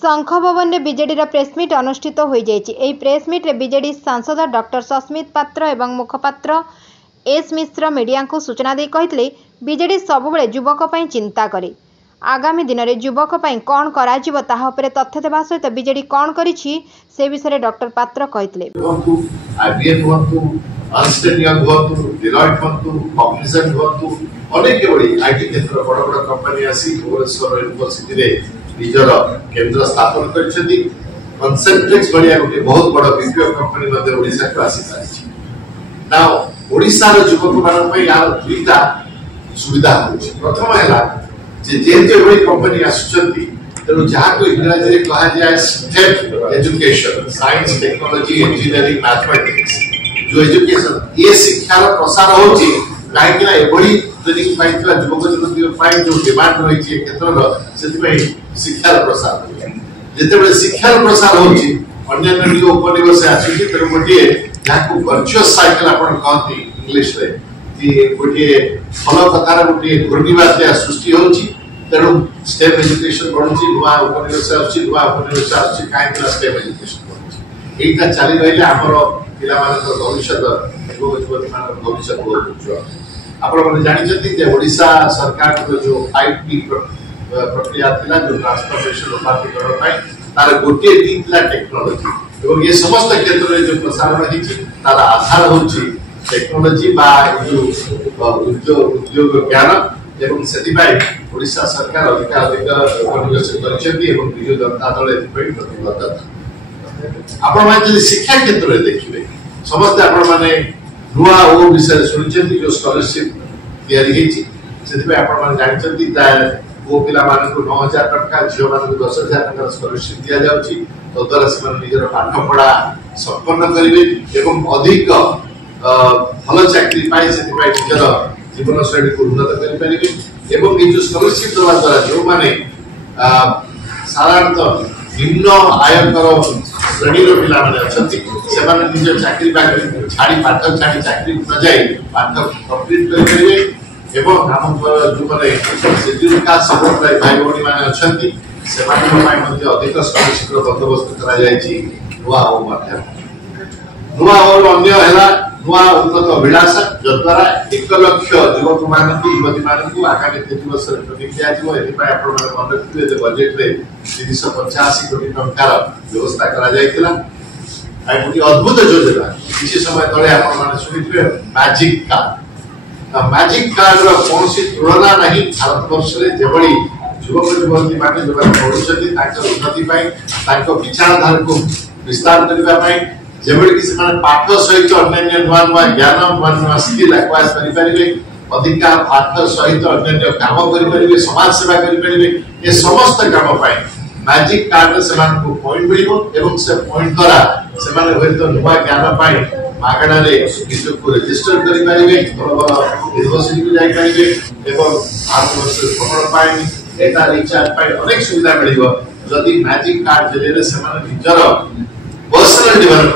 शंख भवन में बीजेडी प्रेसमिट अनुष्ठित हो जाए। प्रेसमिट बीजेडी सांसद डॉक्टर सस्मित पात्र एवं मुखपात्र एस मिश्र मीडिया को सूचना दे कहते बीजेडी सबुबले युवक चिंता करे। आगामी दिन में युवक कौन कर तथ्य देवा सहित बीजेडी कौन कर विषय डॉक्टर पात्र कहते निजर केंद्र स्थापन कॉन्सेंट्रिक्स बढ़िया गोटे बहुत बड़ बीपीओ कंपनी ओडिशा को आसी सारी ना ओडिशा रो युवक मान यार दुईटा सुविधा होछि। प्रथम हैला जे जेते एवरी कंपनी आसुचंती तेनु जहा को इंग्लिश रे कहा जाय state education science technology engineering mathematics जो एजुकेशन ये शिक्षा रो प्रसार होछि काहे कि ना एवरी ट्रेनिंग पाइतला युवक युवती पाइ जो डिमांड रही छै क्षेत्र से शिक्षार प्रसार जिते शिक्षार प्रसार होछि अन्य उपनिवेश आसुछि तेणु गोटे जहाँ वर्चुअस साइकिल आप कहते इंग्लिश रे कि गोटे भल कथार गोटे घूर्णिबात्या सृष्टि होछि तेणु स्टेम एजुकेशन बढ़ुछि नुआ उपनिवेश आसुछि नुआ उपनिवेश आसुछि काहेकि स्टेम एजुकेशन बढ़ुछि एटा चली रहिले हमर पिला मानक भविष्य युवक युवती मानक भविष्य बहुत उज्जवल। आपण माने जानिछथि जे ओडिशा सरकार जो 5T प्रक्रिया थिला जो ट्रांसफॉर्मेशन रूपांतरण पाई तार गोटे दिला टेक्नोलॉजी एवं ये समस्त क्षेत्र में जो प्रसारण होछि तार आधार होछि टेक्नोलॉजी बा जो उद्योग ज्ञान एवं सेति पाई ओडिशा सरकार अधिक उपनिवेश करछथि एवं बिजु जनता दल एथि प्रतिबद्धता। आपण माने शिक्षा क्षेत्र में देखिबे समस्त आपण माने नुआ ओ विषय सुनिछथि जो स्कॉलरशिप तैयारी हेछि सेति पाई आपण माने जानिछथि वो पिला मान को 9,000 टका झील मान को 10,000 टका स्कॉलरशिप दिया जाउची तद्वारा से निजर पाठ पढ़ा संपन्न करिवे एवं अधिक भल चाकरी पाई से निजर जीवन शैली को उन्नत करि परिवे एवं ये जो स्कॉलरशिप देवा द्वारा जो माने साधारणतः निम्न आयकर श्रेणी रो पिला माने अछंती से माने निज चाकरी बाकरी छाड़ी पाठ छाड़ी चाकरी न जाई पाठ कंप्लीट करि परिवे एवं हम जो माने शेड्यूल कास्ट समुदाय भाई भौणी माने अछंती से माने माय मध्ये अधिक स्कॉलरशिप रो बंदोबस्त करा जाय छी नुआ ओ माध्यम नुआ और अन्य हैला नुआ उन्नत अभिलाष जद्वारा 1 लाख युवक मानकु युवती मानकु आगामी 3 वर्ष ट्रेनिंग दिया जिवो एति पाय आपण माने मन रखिबे जे बजेट रे 385 कोटी टंकार व्यवस्था करा जायतिला आइ गोटी अद्भुत योजना किछि समय तळे आपण माने सुनिथिबे मैजिक कार्ड मैजिक कार्ड रो कोनसी तुलना नहीं भारत वर्ष रे जेबडी युवक युवती माने जो पढुछथि ताकर उन्नति पाई ताको विचारधारा को विस्तार करबा पाई जेबडी कि से पाठ सहित अन्य नुआ नुआ ज्ञान नुआ नुआ स्किल एक्वायर करि परिबे अधिक पाठ सहित अन्य काम करि परिबे समाज सेवा करि परिबे ये समस्त काम पाई मैजिक कार्ड से मान को पॉइंट मिलिबो एवं से पॉइंट द्वारा से माने होइतो नुआ ज्ञान पाई मागणा रे किछु को रजिस्टर करि परिबे यूनिवर्सिटी को जाय परिबे एवं भारतवर्ष भ्रमण पाई डेटा रिचार्ज पाई अनेक सुविधा मिलिबो जदि मैजिक कार्ड जरिए से माने निजर पर्सनल डेवलपमेंट